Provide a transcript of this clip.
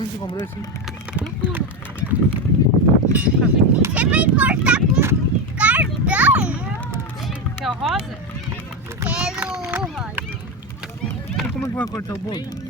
Onde você comprou esse? Você vai cortar com cartão? Quer o rosa? Quero rosa. E como é que vai cortar o bolo?